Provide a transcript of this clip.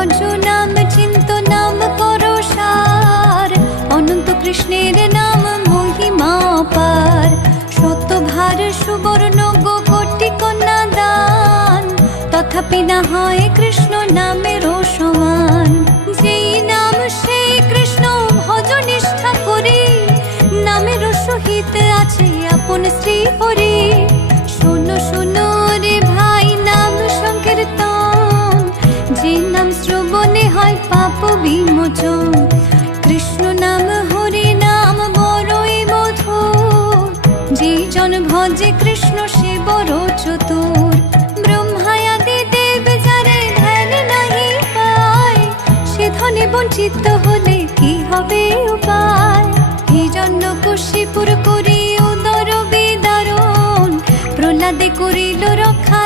ভজ নাম চিন্ত নাম করো সার, অনন্ত কৃষ্ণের নাম মহিমা পার। শতভার সুবর্ণ গো কোটি কন্যা দান, তথাপি না হয় কৃষ্ণ নামেরও সমান। যেই নাম সেই কৃষ্ণ ভজ নিষ্ঠা করি, নামের সহিত আছে আপন শ্রী হরি। শোনো শোনো রে ভাই নাম সংকীর্তন, যে নাম শ্রবণে হয় পাপ বিমোচন। কৃষ্ণ নাম হরি নাম বড়ই মধুর, যে জন ভজে কৃষ্ণ সে বড় চতুর। ব্রহ্মায়াদি দেব যারে ধ্যান নাহি পায়, সে ধনে বঞ্চিত হলে কি হবে উপায়। হিরণ্যকশিপুর করি উদর বিদারণ, প্রহ্লাদে করিল রক্ষা